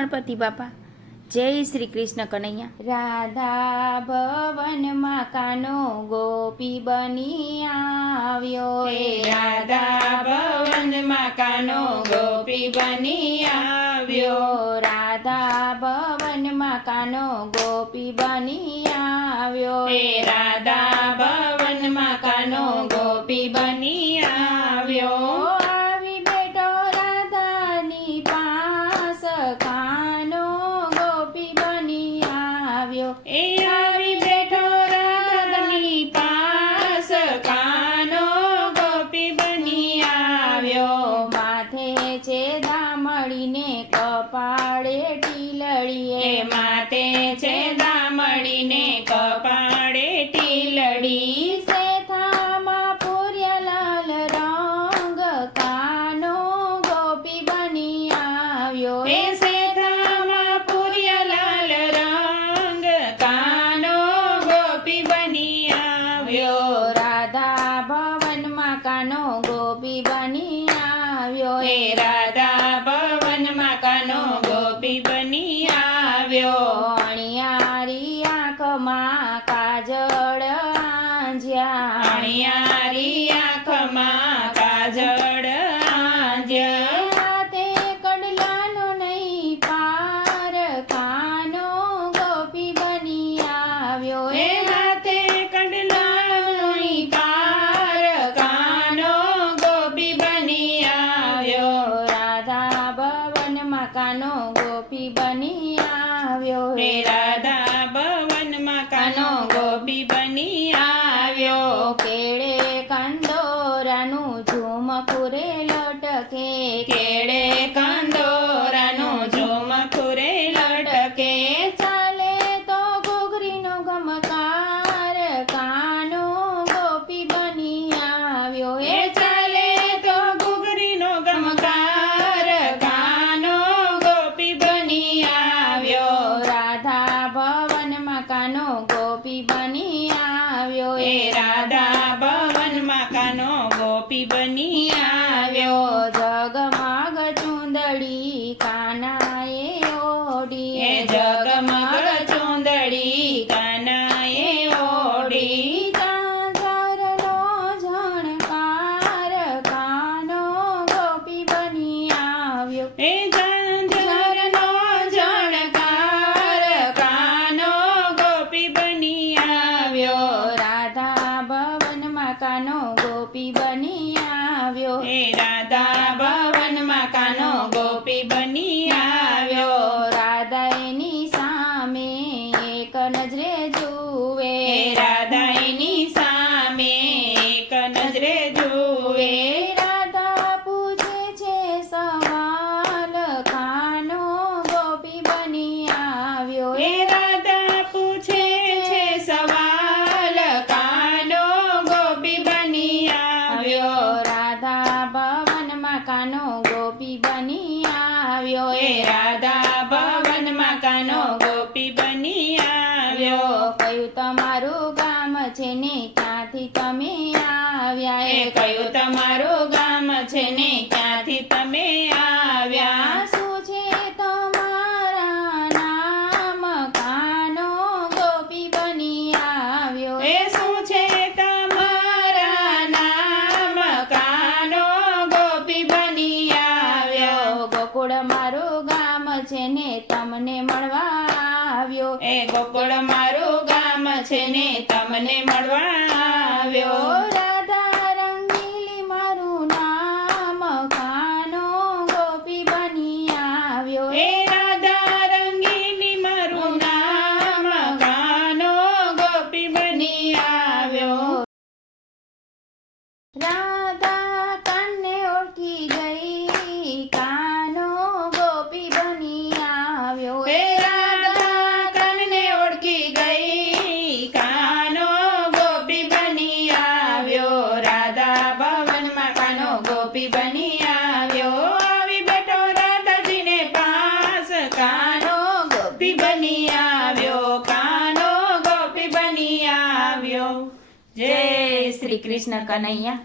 ગણપતિ બાપા. જય શ્રી કૃષ્ણ કનૈયા. રાધા ભવનમાં કાનો ગોપી બની આવ્યો. રાધા ભવનમાં કાનો ગોપી બની આવ્યો. રાધા ભવનમાં કાનો ગોપી બની આવ્યો. રાધા ભવનમાં કાનો ગોપી બની આવ્યો. આવી બેઠો રાધાની પાસ કાનો ગોપી બની આવ્યો. આવી બેઠો રાધાની પાસ કાનો ગોપી બની આવ્યો. માથે છે દામડીને કપાળે ટીલડીએ. માથે છે દામડીને કપાળે ટીલડી. શેથામાં પૂર્યલાલ રંગ કાનો ગોપી બની આવ્યો. શેથામાં પૂર્યલાલ રંગ કાનો ગોપી બની આવ્યો. રાધા ભવનમાં કાનો ગોપી બની આવ્યો. રાધા ભવનમાં કાનો ગોપી બની આવ્યો. અણિયારી આંખમાં કાજળ આંજ્યા. અણિયારી આંખમાં કાજળ આંજ્યા. હાથે કડલાનો નહીં પાર કાનો ગોપી બની આવ્યો. હાથે કડલાની પાર કાનો ગોપી બની આવ્યો. રાધા ભવનમાં કાનો ગોપી બની આવ્યો. રાધા ભવનમાં કાનો ગોપી બની આવ્યો. કેળે કંદોરાનું ઝુમખુરે લટકે. કેળે કંદોરાનું ઝુમખુરે લટકે. ચાલે તો ઘૂઘરીનો ગમકાર કાનો ગોપી બની આવ્યો. ચાલે તો ઘૂઘરીનો ગમકાર કાનો ગોપી બની આવ્યો. રાધા ભવનમાં કાનો ગોપી બની આવ્યો. રાધા ભવનમાં કાનો ગોપી બની આવ્યો. જગમગ ચુંદડી કાનાએ ઓઢી. જગમગ ચુંદડી કાનાએ ઓઢી. ઝાંઝરનો ઝણકાર કાનો ગોપી બની આવ્યો. ઝાંઝરનો ઝણકાર કાનો ગોપી બની આવ્યો. રાધા ભવનમાં કાનો ગોપી બની આવ્યો. રાધા ભવનમાં કાનો ગોપી બની આવ્યો. રાધા એની સામે એક નજરે જુએ. રાધા એની સામે એક નજરે જુએ. રાધા પૂછે છે સવાલ કાનો ગોપી બની આવ્યો. રાધા પૂછે છે સવાલ કાનો ગોપી બની આવ્યો. રાધા ભવનમાં કાનો ગોપી બની આવ્યો. રાધા ભવનમાં કાનો ગોપી બની આવ્યો. કયું તમારું ગામ છે ને ક્યાંથી તમે આવ્યા. કયું તમારું ગામ છે ને ક્યાંથી તમે આવ્યા. શું છે તમારા નામ કાનો ગોપી બની આવ્યો. શું છે તમારા નામ કાનો ગોપી બની આવ્યો. ગોકુળ મારું ગામ છે ને તમને મળવા આવ્યો. ગોકુળ મારું ગામ છે ને તમને મળવા આવ્યો. રાધા રંગીલી મારું નામ કાનો ગોપી બની આવ્યો. રાધા રંગીની મારું નામ કાનો ગોપી બની આવ્યો. રાધા કાનને ઓળખી ગઈ કાનો ગોપી બની આવ્યો. રાધા કાનને ઓળખી ગઈ કાનો ગોપી બની આવ્યો. રાધા ભવનમાં કાનો ગોપી બની આવ્યો. આવી બેઠો રાધાજીને પાસ કાનો ગોપી બની આવ્યો. કાનો ગોપી બની આવ્યો. જય શ્રી શ્રી કૃષ્ણ કનૈયા.